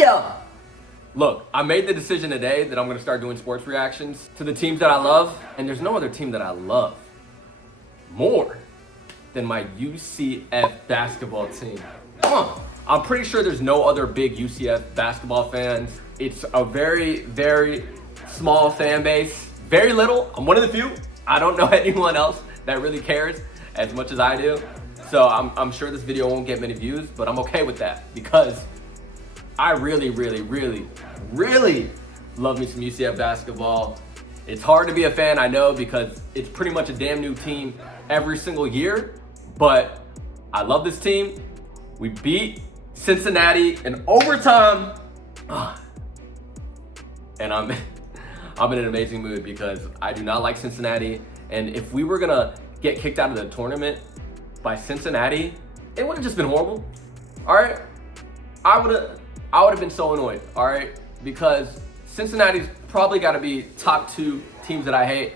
Yeah. Look, I made the decision today that I'm going to start doing sports reactions to the teams that I love, and there's no other team that I love more than my UCF basketball team. I'm pretty sure there's no other big UCF basketball fans. It's a very, very small fan base. Very little. I'm one of the few. I don't know anyone else that really cares as much as I do. So I'm sure this video won't get many views, but I'm okay with that because I really, really, really, really love me some UCF basketball. It's hard to be a fan, I know, because it's pretty much a damn new team every single year, but I love this team. We beat Cincinnati in overtime, and I'm in an amazing mood because I do not like Cincinnati, and if we were gonna get kicked out of the tournament by Cincinnati, it would have just been horrible, all right? I would have been so annoyed, all right? Because Cincinnati's probably got to be top 2 teams that I hate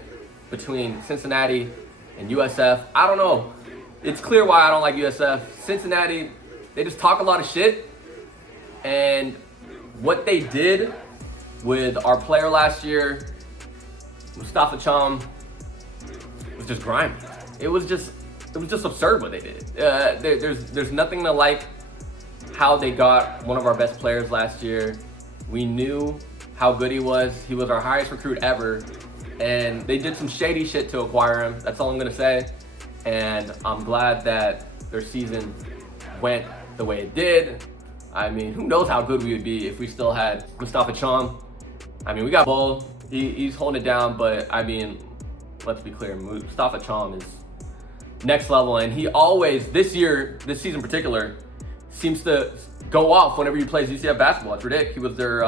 between Cincinnati and USF. I don't know. It's clear why I don't like USF. Cincinnati, they just talk a lot of shit. And what they did with our player last year, Mustafa Cham, was just grimy. It was just absurd what they did. There's nothing to like how they got one of our best players last year. We knew how good he was. He was our highest recruit ever. And they did some shady shit to acquire him. That's all I'm gonna say. And I'm glad that their season went the way it did. I mean, who knows how good we would be if we still had Mustafa Cham. I mean, we got Bull. He's holding it down, but I mean, let's be clear, Mustafa Cham is next level. And he always, this season in particular, seems to go off whenever he plays UCF basketball. It's ridiculous. He was their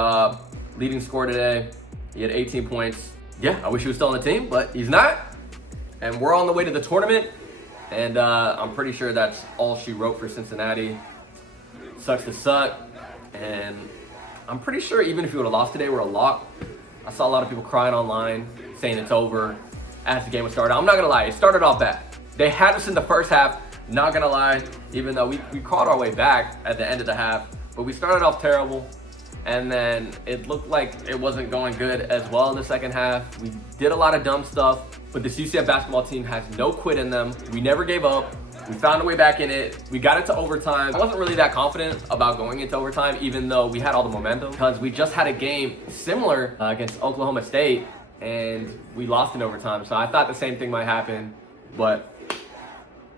leading scorer today. He had 18 points. Yeah, I wish he was still on the team, but he's not. And we're on the way to the tournament. And I'm pretty sure that's all she wrote for Cincinnati. Sucks to suck. And I'm pretty sure even if we would have lost today, we're a lock. I saw a lot of people crying online, saying it's over as the game was started. I'm not gonna lie, it started off bad. They had us in the first half. Not gonna lie, even though we crawled our way back at the end of the half, but we started off terrible, and then it looked like it wasn't going good as well in the second half. We did a lot of dumb stuff, but this UCF basketball team has no quit in them. We never gave up. We found a way back in it. We got it to overtime. I wasn't really that confident about going into overtime, even though we had all the momentum, because we just had a game similar against Oklahoma State, and we lost in overtime. So I thought the same thing might happen, but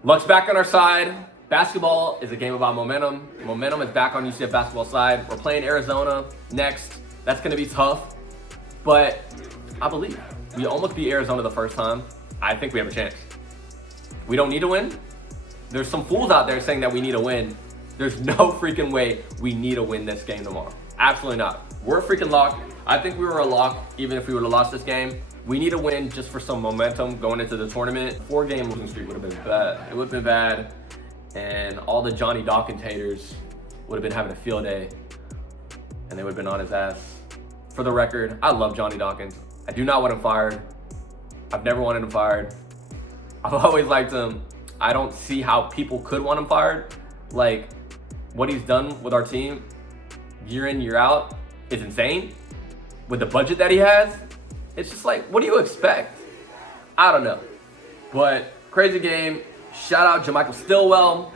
luck's back on our side. Basketball is a game about momentum. Momentum is back on UCF basketball side. We're playing Arizona next. That's gonna be tough, but I believe we almost beat Arizona the first time. I think we have a chance. We don't need to win. There's some fools out there saying that we need a win. There's no freaking way we need to win this game tomorrow. Absolutely not. We're a freaking lock. I think we were a lock even if we would have lost this game. We need a win just for some momentum going into the tournament. 4-game losing streak would have been bad. It would have been bad. And all the Johnny Dawkins haters would have been having a field day. And they would have been on his ass. For the record, I love Johnny Dawkins. I do not want him fired. I've never wanted him fired. I've always liked him. I don't see how people could want him fired. Like, what he's done with our team year in, year out is insane. With the budget that he has, it's just like, what do you expect? I don't know. But crazy game. Shout out JaMychal Stillwell.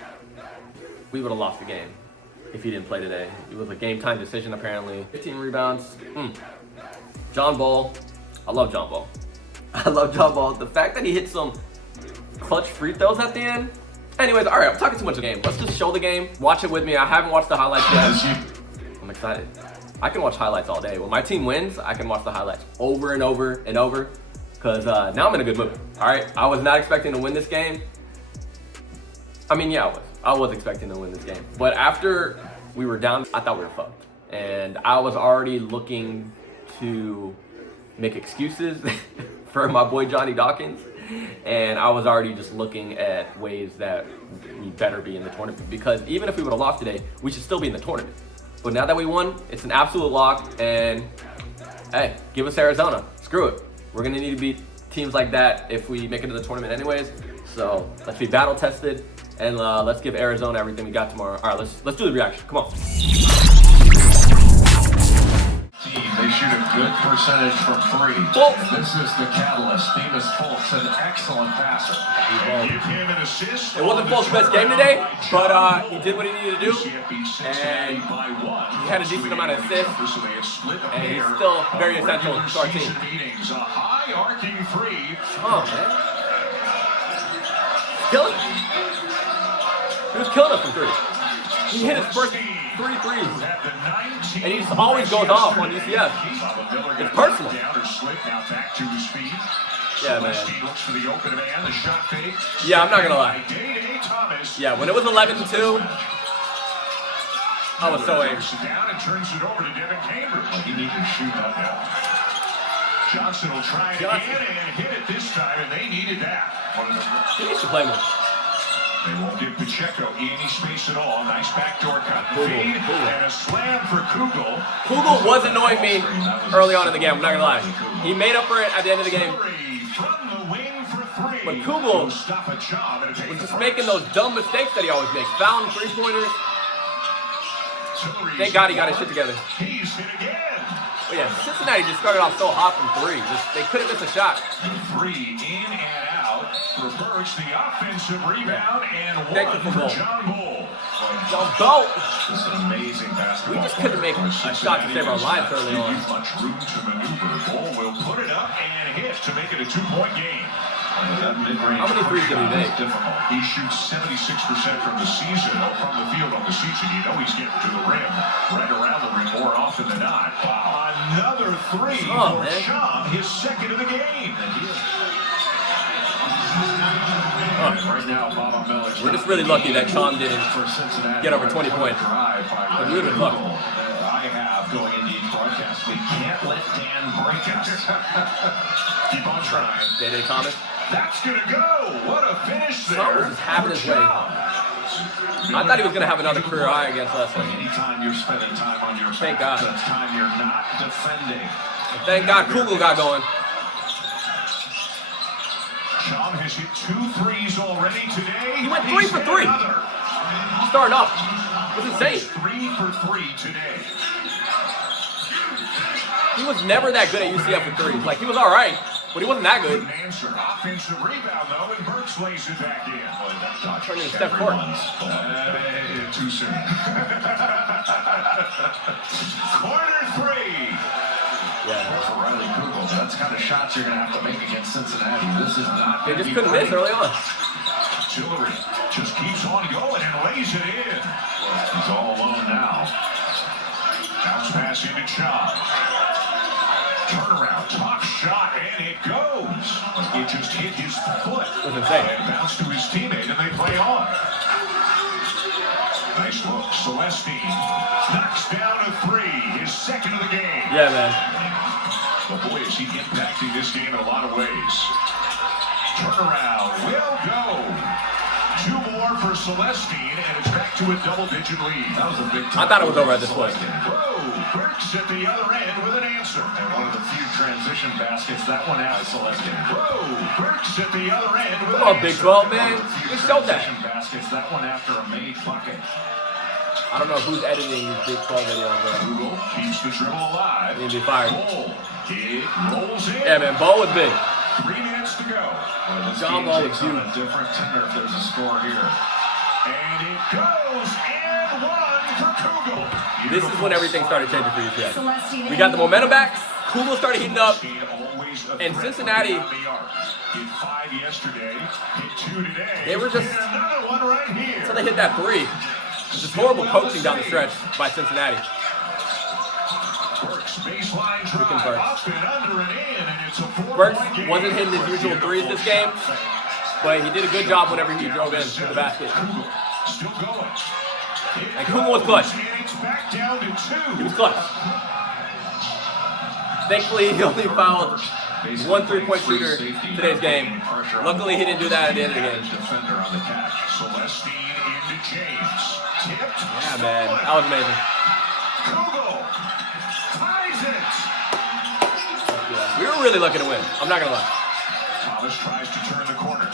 We would have lost the game if he didn't play today. It was a game time decision apparently. 15 rebounds. John Ball. I love John Ball. I love John Ball. The fact that he hit some clutch free throws at the end. Anyways, all right, I'm talking too much of the game. Let's just show the game. Watch it with me. I haven't watched the highlights yet. I'm excited. I can watch highlights all day. When my team wins, I can watch the highlights over and over and over because now I'm in a good mood. All right, I was not expecting to win this game. I mean, yeah, I was expecting to win this game. But after we were down, I thought we were fucked. And I was already looking to make excuses for my boy Johnny Dawkins. And I was already just looking at ways that we better be in the tournament. Because even if we would have lost today, we should still be in the tournament. But now that we won, it's an absolute lock. And hey, give us Arizona. Screw it. We're gonna need to beat teams like that if we make it to the tournament anyways. So let's be battle tested. And let's give Arizona everything we got tomorrow. All right, let's do the reaction. Come on. percentage from 3. This is the catalyst. Themis Fultz, an excellent passer. Give him an assist. It wasn't Fultz's best game today, but he did what he needed to do. And he had a decent amount of assists. And he's still very essential to our team. A high arcing three. Oh, man. Killing it. He was killing us from 3. He hit his first 3 threes. And he just always goes off on UCF. It's personal. Yeah, man. Yeah, I'm not gonna lie. Yeah, when it was 11-2, I was so angry. Johnson will try it again and hit it this time, and they needed that. He needs to play more. They won't give Pacheco any space at all. Nice backdoor cut feed and a slam for Kugel. Kugel was annoying me early on in the game, I'm not gonna lie. He made up for it at the end of the game. But Kugel was just making those dumb mistakes that he always makes. Fouling 3-pointers. Thank God he got his shit together. But yeah, Cincinnati just started off so hot from 3. They couldn't miss a shot. 3 in and out for Burks. The offensive rebound and one for John Bull. John Bull. This is an amazing basketball. We just couldn't make a shot to save our lives early on. Much room to maneuver. Bull will put it up and hit to make it a 2-point game. That mid-range How many threes did he make? Difficult. He shoots 76% from the season, from the field on the season. You know he's getting to the rim, right around the rim more often than not. Wow. Another 3 for Sham, his second of the game. Right now, Bob Miller's We're just really lucky that Sham didn't get over 20 points. But we would have been fucked. I have going into each broadcast. We can't let Dan break us. Keep on trying. Day Thomas. That's going to go. What a finish there. Sham was just having his way. I thought he was going to have another career high against us. Anytime you're spending time on your Thank God. that's time you're not defending. And thank God Kugel got going. Sham has hit 2 threes already today. He went 3 for 3. Starting off. It was insane. 3 for 3 today. He was never that good at UCF with 3s. Like, he was all right, but he wasn't that good. Offensive rebound, though, and Burks lays it back in. Turning to Steph Curry. Too soon. Corner 3. Yeah. For Riley Kugel, that's kind of shots you're going to have to make against Cincinnati. This is not. They just couldn't miss early on. Tillery just keeps on going and lays it in. He's all alone now. Bounce pass into Sham. Turnaround, top shot, and it goes. It just hit his foot. It was insane. And bounced to his teammate, and they play on. Nice look. Celestine knocks down a 3, his second of the game. Yeah, man. But boy, is he impacting this game in a lot of ways. Turnaround will go. 2 more for Celestine, and it's back to a double-digit lead. That was a big time. I thought it was over at this point. Whoa, Burks at the other end with an answer. And one of the few transition baskets, that one out, Celestine. Whoa, Burks at the other end with Come on, an Big answer. 12, man. You showed that. Baskets, that one after a made bucket. I don't know who's editing these Big 12 videos, but Kugel keeps the dribble alive. he need to be fired. Bull, it rolls in. Yeah, man. Bo was big. 3 minutes to go. Well, this John game Ball takes is on huge. a different tenor if there's a score here. And it goes and 1 for Kugel. This is when everything started changing for UCF. We got the momentum back. Kugel started heating up. And Cincinnati, hit 5 yesterday, hit 2 today. they were just, Another one right here. until they hit that 3. It's just horrible coaching down the stretch by Cincinnati. Burks baseline Freaking drive, Burks. up and under and in, and it's a 4-point Burks game. wasn't hitting his usual 3s this game, but he did a good job whenever he drove in to the basket. Kugel still going. And Kugel was clutch. And it's back down to 2. He was clutch. Thankfully, he only fouled 1 3-point shooter today's game. Luckily, he didn't do that at the end of the game. Defender on the catch. Celestine into James. Tipped. Yeah, man. That was amazing. Kugel ties it. We were really lucky to win. I'm not going to lie. Thomas tries to turn the corner.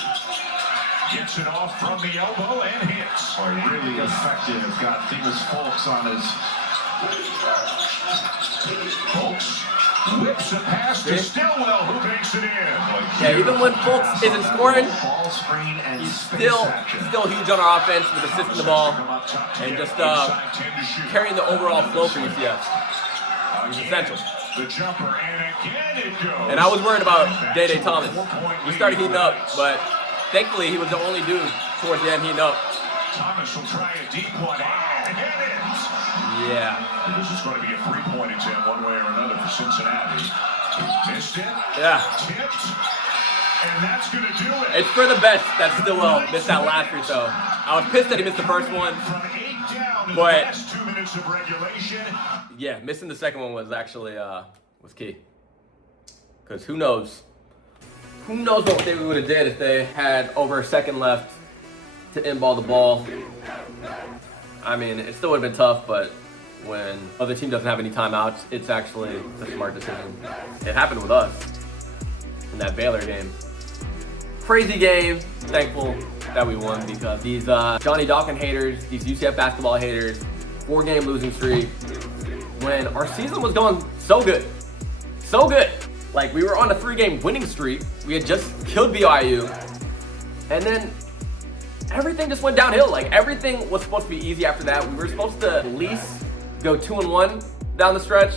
Gets it off from the elbow and hits. Really effective. Got Themis Fultz on his. Folks Whips a pass to Stillwell, who makes it in. Yeah, even when Fultz isn't scoring, he's still huge on our offense with assisting the ball and just carrying the overall flow for UCF. He's essential. And I was worried about Day Thomas. He started heating up, but thankfully he was the only dude towards the end heating up. Thomas will try a deep one and hit it. Yeah. This is going to be a three-point attempt one way or another for Cincinnati. Missed it. Yeah. Tipped. And that's going to do it. It's for the best that Stillwell missed that last free throw. I was pissed that he missed the first one. From 8 down in But the last 2 minutes of regulation. yeah, missing the second one was actually was key. Because who knows what they would have did if they had over a second left to inball the ball. I mean, it still would have been tough, but when other team doesn't have any timeouts, it's actually a smart decision. It happened with us in that Baylor game. Crazy game. Thankful that we won because these Johnny Dawkins haters, these UCF basketball haters, 4-game losing streak, when our season was going so good. Like, we were on a 3-game winning streak. We had just killed BYU. And then everything just went downhill. Like, everything was supposed to be easy after that. We were supposed to at least go 2-1 down the stretch.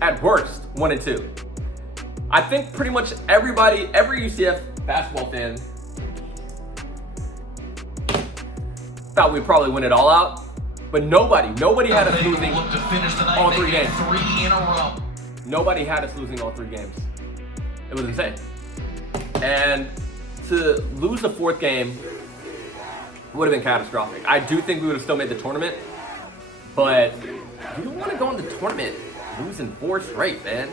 At worst, 1-2. I think pretty much every UCF basketball fan thought we'd probably win it all out. But nobody had us losing all 3 games. 3 in a row. Nobody had us losing all 3 games. It was insane. And to lose the 4th game would have been catastrophic. I do think we would have still made the tournament, but you don't want to go in the tournament losing 4 straight, man.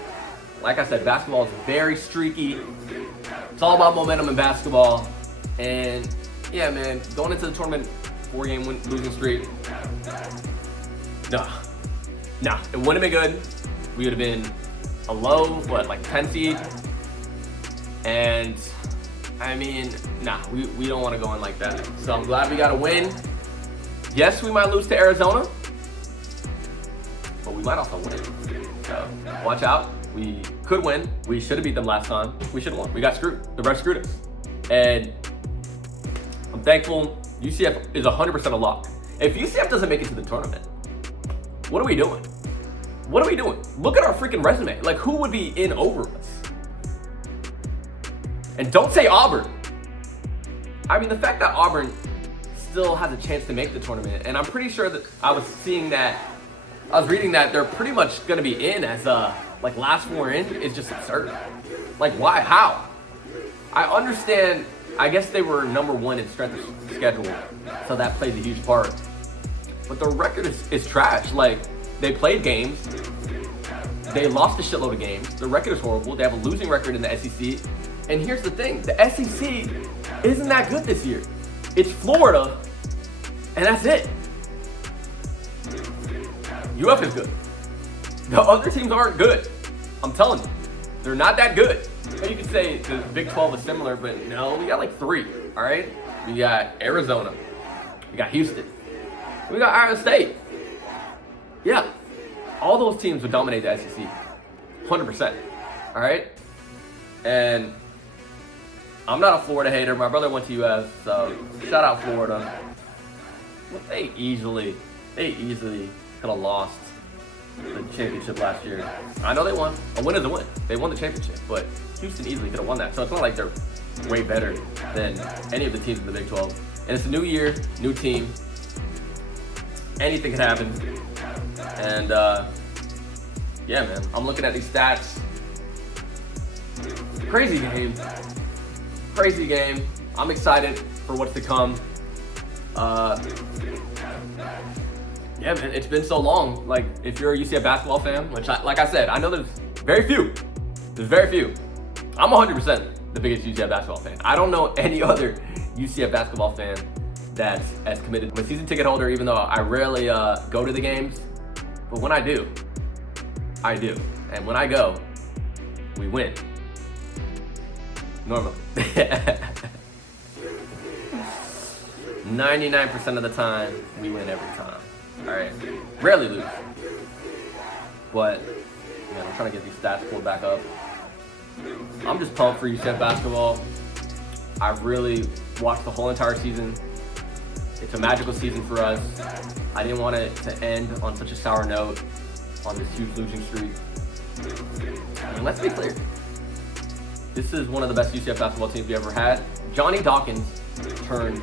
Like I said, basketball is very streaky. It's all about momentum in basketball. And yeah, man, going into the tournament, 4-game losing streak, nah, it wouldn't have been good. We would have been a low, 10 seed. And I mean, nah, we don't want to go in like that. So I'm glad we got a win. Yes, we might lose to Arizona, but we might also win. So watch out. We could win. We should have beat them last time. We should have won. We got screwed. The ref screwed us. And I'm thankful. UCF is 100% a lock. If UCF doesn't make it to the tournament, what are we doing? What are we doing? Look at our freaking resume. Like, who would be in over us? And don't say Auburn. I mean, the fact that Auburn still has a chance to make the tournament, and I'm pretty sure that I was reading that they're pretty much going to be in as last 4 in is just absurd. Like, why? How? I understand. I guess they were number 1 in strength of schedule, so that plays a huge part. But the record is trash. Like, they played games. They lost a shitload of games. The record is horrible. They have a losing record in the SEC. And here's the thing. The SEC isn't that good this year. It's Florida, and that's it. UF is good. The other teams aren't good. I'm telling you. They're not that good. And you could say the Big 12 is similar, but no, we got 3, all right? We got Arizona. We got Houston. We got Iowa State. Yeah. All those teams would dominate the SEC. 100%. All right? And I'm not a Florida hater. My brother went to UF, so shout out Florida. But they easily could have lost the championship last year. I know they won. A win is a win. They won the championship, but Houston easily could have won that. So it's not like they're way better than any of the teams in the Big 12. And it's a new year, new team. Anything can happen. And yeah, man, I'm looking at these stats. Crazy game. I'm excited for what's to come. Yeah, man, it's been so long. Like, if you're a UCF basketball fan, which, like I said, I know there's very few. I'm 100% the biggest UCF basketball fan. I don't know any other UCF basketball fan that's as committed. I'm a season ticket holder, even though I rarely go to the games. But when I do, I do. And when I go, we win. Normally. 99% of the time, we win every time. All right, rarely lose, but Man, I'm trying to get these stats pulled back up. I'm just pumped for UCF basketball. I really watched the whole entire season. It's a magical season for us. I didn't want it to end on such a sour note on this huge losing streak. And let's be clear. This is one of the best UCF basketball teams we ever had. Johnny Dawkins turned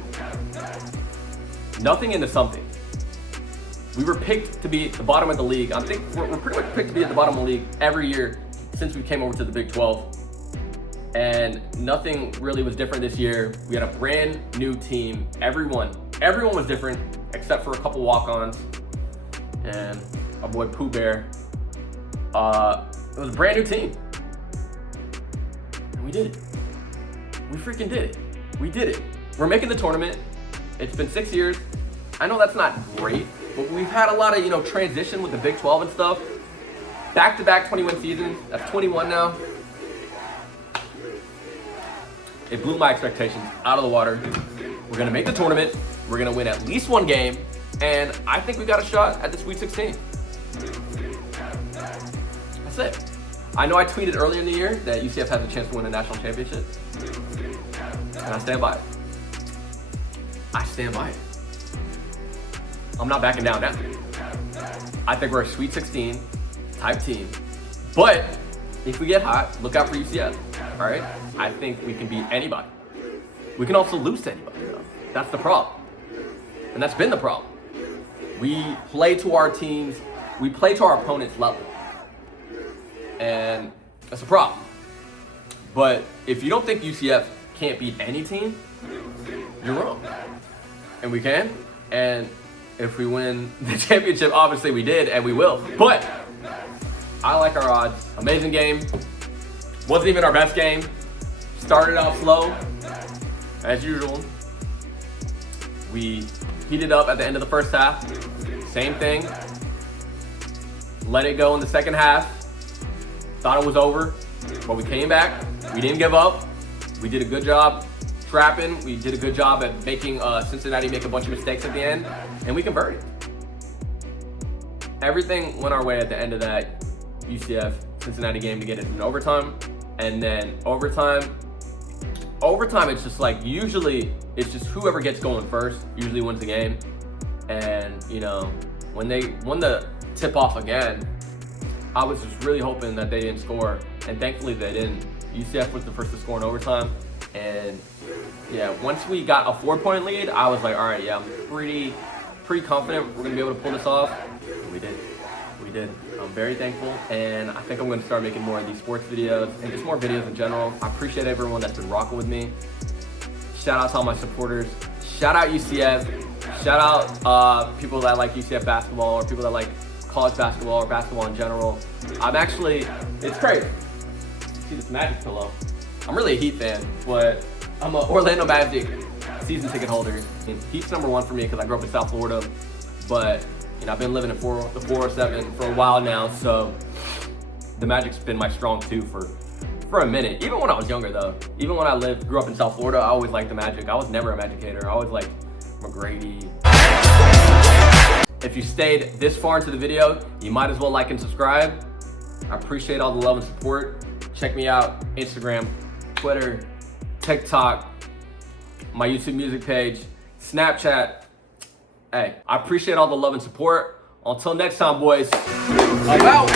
nothing into something. We were picked to be at the bottom of the league. I think we're pretty much picked to be at the bottom of the league every year since we came over to the Big 12. And nothing really was different this year. We had a brand new team. Everyone was different except for a couple walk-ons and our boy Pooh Bear. It was a brand new team. And we did it. We freaking did it. We did it. We're making the tournament. It's been 6 years. I know that's not great, but we've had a lot of, transition with the Big 12 and stuff. Back-to-back 21 seasons. That's 21 now. It blew my expectations out of the water. We're gonna make the tournament. We're gonna win at least one game, and I think we got a shot at the Sweet 16. That's it. I know I tweeted earlier in the year that UCF has a chance to win a national championship, and I stand by it. I stand by it. I'm not backing down now. I think we're a Sweet 16 type team, but if we get hot, look out for UCF. All right? I think we can beat anybody. We can also lose to anybody, though. That's the problem. And that's been the problem. We play to our teams, we play to our opponent's level. And that's a problem. But if you don't think UCF can't beat any team, you're wrong. And we can. And if we win the championship, obviously we did, and we will. But I like our odds. Amazing game. Wasn't even our best game. Started out slow, as usual. We heated up at the end of the first half. Same thing. Let it go in the second half. Thought it was over, but we came back. We didn't give up. We did a good job trapping. We did a good job at making Cincinnati make a bunch of mistakes at the end, and we converted. Everything went our way at the end of that UCF Cincinnati game to get it in overtime. And then overtime, it's just like, usually it's just whoever gets going first usually wins the game. And, when they won the tip off again, I was just really hoping that they didn't score. And thankfully they didn't. UCF was the first to score in overtime. And yeah, once we got a 4-point lead, I was like, all right, yeah, I'm pretty confident we're gonna be able to pull this off. And we did. We did. I'm very thankful, and I think I'm going to start making more of these sports videos and just more videos in general. I appreciate everyone that's been rocking with me. Shout out to all my supporters. Shout out UCF. Shout out people that like UCF basketball or people that like college basketball or basketball in general. It's crazy. See this Magic pillow. I'm really a Heat fan, but I'm an Orlando Magic season ticket holder. And Heat's number one for me because I grew up in South Florida, but I've been living in the 407 for a while now, so the Magic's been my strong suit for a minute. Even when I was younger, though. Even when I grew up in South Florida, I always liked the Magic. I was never a Magic hater. I always liked McGrady. If you stayed this far into the video, you might as well like and subscribe. I appreciate all the love and support. Check me out, Instagram, Twitter, TikTok, my YouTube music page, Snapchat. Hey, I appreciate all the love and support. Until next time, boys. I'm out.